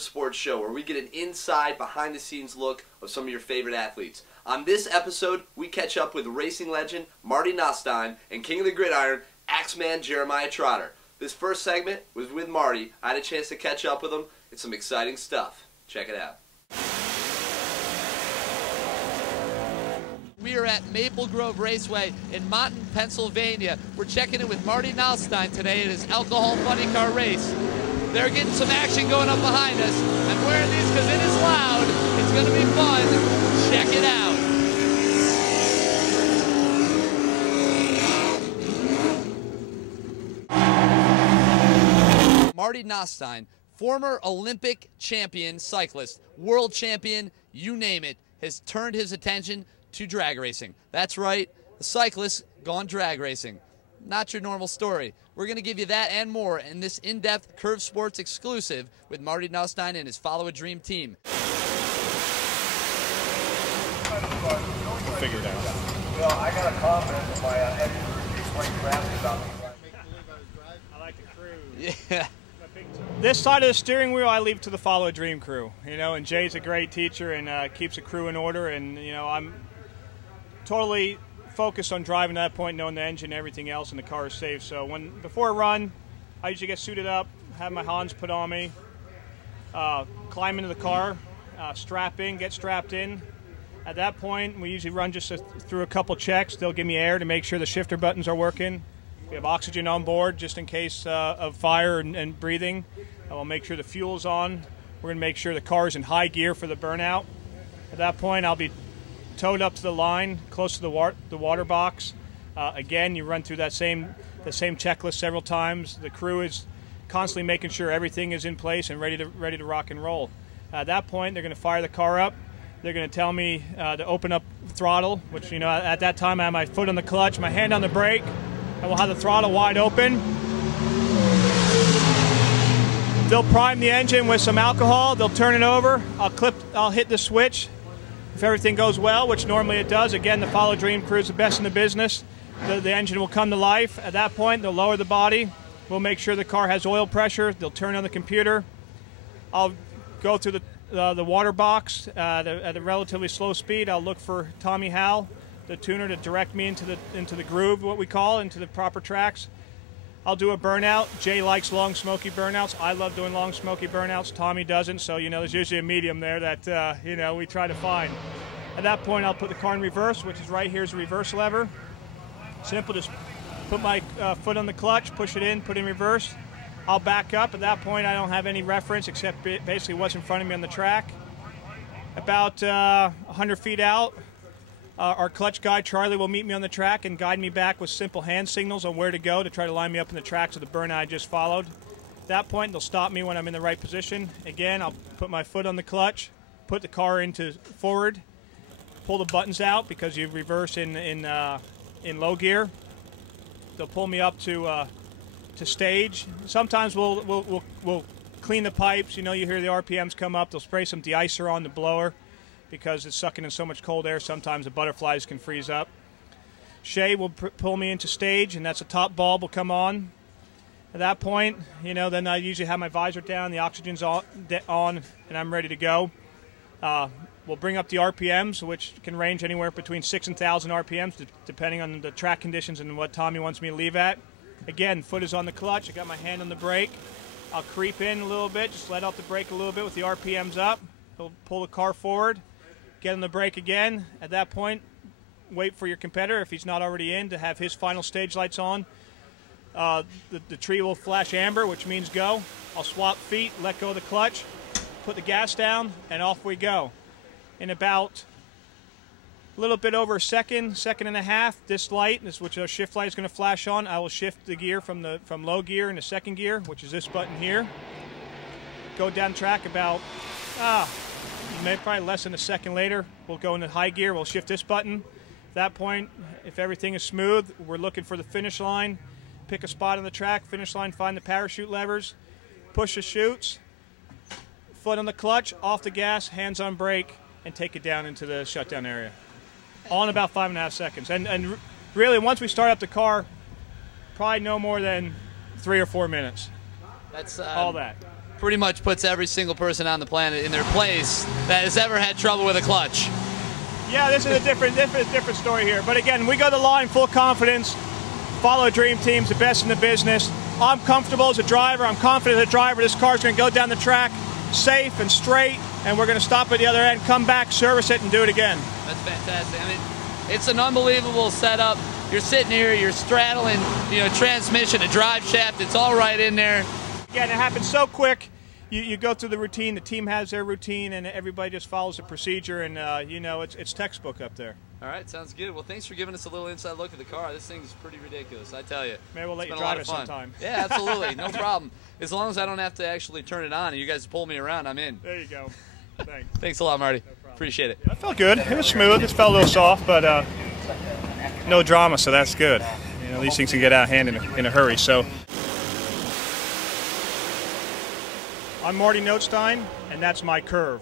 Curv Sports Show, where we get an inside, behind-the-scenes look of some of your favorite athletes. On this episode, we catch up with racing legend Marty Nothstein and King of the Gridiron, Axeman Jeremiah Trotter. This first segment was with Marty. I had a chance to catch up with him. It's some exciting stuff. Check it out. We are at Maple Grove Raceway in Monton, Pennsylvania. We're checking in with Marty Nothstein today at his alcohol funny car race. They're getting some action going up behind us. I'm wearing these because it is loud. It's going to be fun. Check it out. Marty Nothstein, former Olympic champion cyclist, world champion, you name it, has turned his attention to drag racing. That's right, the cyclist gone drag racing. Not your normal story. We're going to give you that and more in this in-depth Curv Sports exclusive with Marty Nothstein and his Follow a Dream team. We'll figure it out. Well, I got a comment that my editor is quite crafty about me. I like the crew. Yeah. This side of the steering wheel I leave to the Follow a Dream crew, and Jay's a great teacher and keeps the crew in order, and I'm totally focused on driving to that point, knowing the engine and everything else, and the car is safe. So before a run, I usually get suited up, have my Hans put on me, climb into the car, get strapped in. At that point, we usually run just through a couple checks. They'll give me air to make sure the shifter buttons are working. We have oxygen on board just in case of fire and breathing. We'll make sure the fuel's on. We're going to make sure the car is in high gear for the burnout. At that point, I'll be towed up to the line, close to the water box. Again, you run through the same checklist several times. The crew is constantly making sure everything is in place and ready to rock and roll. At that point, they're going to fire the car up. They're going to tell me to open up throttle, which at that time I have my foot on the clutch, my hand on the brake, and we'll have the throttle wide open. They'll prime the engine with some alcohol. They'll turn it over. I'll hit the switch. If everything goes well, which normally it does, again, the Follow Dream crew is the best in the business. The engine will come to life. At that point, they'll lower the body. We'll make sure the car has oil pressure. They'll turn on the computer. I'll go through the water box at a relatively slow speed. I'll look for Tommy Howell, the tuner, to direct me into the groove, what we call, into the proper tracks. I'll do a burnout. Jay likes long, smoky burnouts. I love doing long, smoky burnouts. Tommy doesn't, so there's usually a medium there that we try to find. At that point, I'll put the car in reverse, which is right here is the reverse lever. Simple, just put my foot on the clutch, push it in, put it in reverse. I'll back up. At that point, I don't have any reference except basically what's in front of me on the track. About 100 feet out, our clutch guy, Charlie, will meet me on the track and guide me back with simple hand signals on where to go to try to line me up in the tracks of the burnout I just followed. At that point, they'll stop me when I'm in the right position. Again, I'll put my foot on the clutch, put the car into forward, pull the buttons out because you reverse in low gear. They'll pull me up to stage. Sometimes we'll clean the pipes. You hear the RPMs come up. They'll spray some de-icer on the blower because it's sucking in so much cold air. Sometimes the butterflies can freeze up. Shay will pull me into stage, and that's the top bulb will come on. At that point, then I usually have my visor down, the oxygen's on, and I'm ready to go. We'll bring up the RPMs, which can range anywhere between 6 and 1,000 RPMs, depending on the track conditions and what Tommy wants me to leave at. Again, foot is on the clutch. I got my hand on the brake. I'll creep in a little bit, just let out the brake a little bit with the RPMs up. He'll pull the car forward, get on the brake again. At that point, wait for your competitor, if he's not already in, to have his final stage lights on. The tree will flash amber, which means go. I'll swap feet, let go of the clutch, put the gas down, and off we go. In about a little bit over a second and a half, this light, which our shift light is going to flash on, I will shift the gear from low gear into second gear, which is this button here. Go down track about probably less than a second later. We'll go into high gear. We'll shift this button. At that point, if everything is smooth, we're looking for the finish line. Pick a spot on the track, finish line, find the parachute levers, push the chutes, foot on the clutch, off the gas, hands on brake, and take it down into the shutdown area. All in about 5.5 seconds. And really, once we start up the car, probably no more than 3 or 4 minutes. That's all that. pretty much puts every single person on the planet in their place that has ever had trouble with a clutch. Yeah, this is a different story here. But again, we go to the line full confidence. Follow Dream Team's the best in the business. I'm comfortable as a driver. I'm confident as a driver. This car's going to go down the track safe and straight, and we're going to stop at the other end, come back, service it, and do it again. That's fantastic. I mean, it's an unbelievable setup. You're sitting here, you're straddling, transmission, a drive shaft. It's all right in there. Again, it happens so quick. You go through the routine. The team has their routine, and everybody just follows the procedure. And it's textbook up there. All right, sounds good. Well, thanks for giving us a little inside look at the car. This thing's pretty ridiculous, I tell you. Maybe we'll let you drive it sometime. Yeah, absolutely, no problem. As long as I don't have to actually turn it on and you guys pull me around, I'm in. There you go. Thanks. Thanks a lot, Marty. No Appreciate it. That felt good. It was smooth. It felt a little soft, but no drama, so that's good. These things can get out of hand in a hurry. So, I'm Marty Nothstein, and that's my Curv.